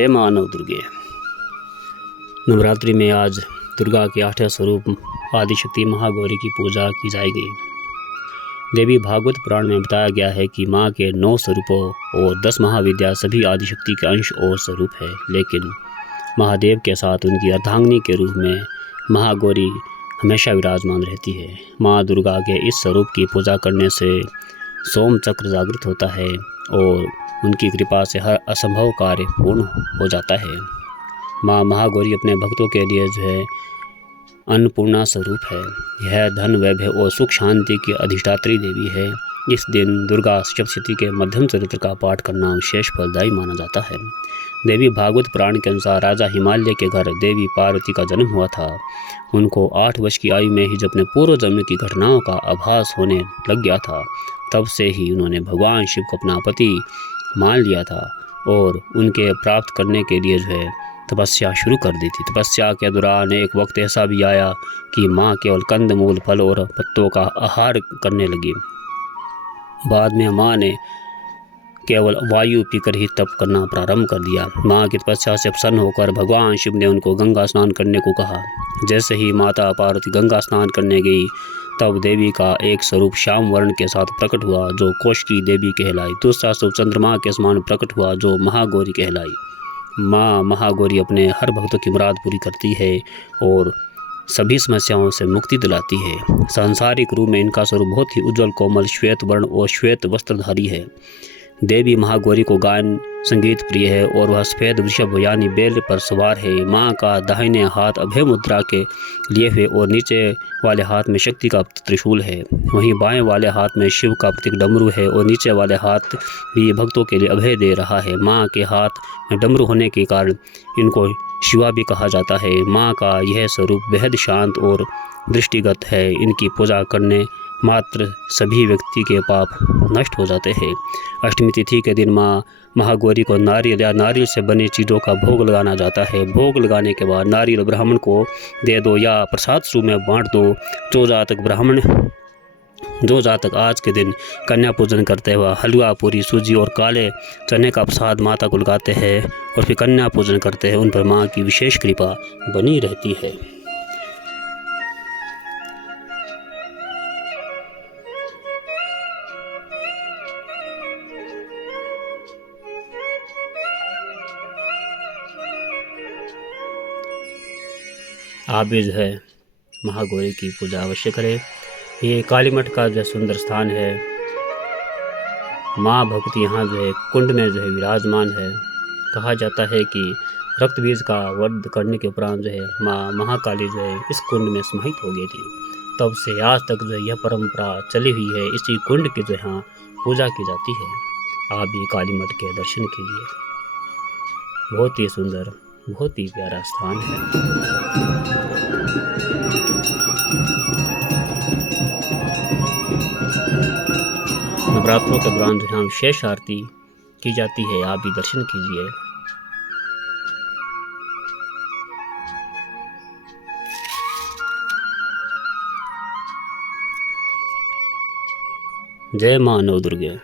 जय माँ नव दुर्गे। नवरात्रि में आज दुर्गा के 8वें स्वरूप आदिशक्ति महागौरी की पूजा की जाएगी। देवी भागवत पुराण में बताया गया है कि माँ के 9 स्वरूपों और 10 महाविद्या सभी आदिशक्ति के अंश और स्वरूप है, लेकिन महादेव के साथ उनकी अर्धांगिनी के रूप में महागौरी हमेशा विराजमान रहती है। माँ दुर्गा के इस स्वरूप की पूजा करने से सोम चक्र जागृत होता है और उनकी कृपा से हर असंभव कार्य पूर्ण हो जाता है। माँ महागौरी अपने भक्तों के लिए अन्नपूर्णा स्वरूप है। यह धन, वैभव और सुख शांति की अधिष्ठात्री देवी है। इस दिन दुर्गा सप्तशती के मध्यम चरित्र का पाठ करना विशेष फलदायी माना जाता है। देवी भागवत पुराण के अनुसार राजा हिमालय के घर देवी पार्वती का जन्म हुआ था। उनको 8 वर्ष की आयु में ही जब अपने पूर्व जन्म की घटनाओं का आभास होने लग गया था, तब से ही उन्होंने भगवान शिव को अपना पति मान लिया था और उनके प्राप्त करने के लिए तपस्या शुरू कर दी थी। तपस्या के दौरान एक वक्त ऐसा भी आया कि माँ केवल कंद मूल, फल और पत्तों का आहार करने लगी। बाद में माँ ने केवल वायु पीकर ही तप करना प्रारंभ कर दिया। माँ की तपस्या से प्रसन्न होकर भगवान शिव ने उनको गंगा स्नान करने को कहा। जैसे ही माता पार्वती गंगा स्नान करने गई, तब देवी का एक स्वरूप श्याम वर्ण के साथ प्रकट हुआ, जो कोष्ठी देवी कहलाई। दूसरा स्वरूप चंद्रमा के समान प्रकट हुआ, जो महागौरी कहलाई। माँ महागौरी अपने हर भक्तों की मुराद पूरी करती है और सभी समस्याओं से मुक्ति दिलाती है। सांसारिक रूप में इनका स्वरूप बहुत ही उज्जवल, कोमल, श्वेत वर्ण और श्वेत वस्त्रधारी है। देवी महागौरी को गायन संगीत प्रिय है और वह सफ़ेद वृषभ यानी बैल पर सवार है। माँ का दाहिने हाथ अभय मुद्रा के लिए हुए और नीचे वाले हाथ में शक्ति का त्रिशूल है। वहीं बाएं वाले हाथ में शिव का प्रतीक डमरू है और नीचे वाले हाथ भी भक्तों के लिए अभय दे रहा है। माँ के हाथ में डमरू होने के कारण इनको शिवा भी कहा जाता है। माँ का यह स्वरूप बेहद शांत और दृष्टिगत है। इनकी पूजा करने मात्र सभी व्यक्ति के पाप नष्ट हो जाते हैं। अष्टमी तिथि के दिन माँ महागौरी को नारियल या नारियल से बनी चीज़ों का भोग लगाना जाता है। भोग लगाने के बाद नारियल ब्राह्मण को दे दो या प्रसाद स्वरूप में बांट दो। जो जातक आज के दिन कन्या पूजन करते हुए हलवा, पूरी, सूजी और काले चने का प्रसाद माता को लगाते हैं और फिर कन्या पूजन करते हैं, उन पर माँ की विशेष कृपा बनी रहती है। आप भी महागौरी की पूजा अवश्य करें। ये कालीमठ का सुंदर स्थान है। माँ भक्ति यहाँ कुंड में विराजमान है। कहा जाता है कि रक्त बीज का वध करने के उपरांत माँ महाकाली इस कुंड में समाहित हो गई थी। तब से आज तक यह परंपरा चली हुई है। इसी कुंड की यहाँ पूजा की जाती है। आप भी कालीमठ के दर्शन कीजिए। बहुत ही सुंदर, बहुत ही प्यारा स्थान है। नवरात्रों के दौरान यहाँ विशेष आरती की जाती है। आप भी दर्शन कीजिए। जय माँ नव दुर्गे।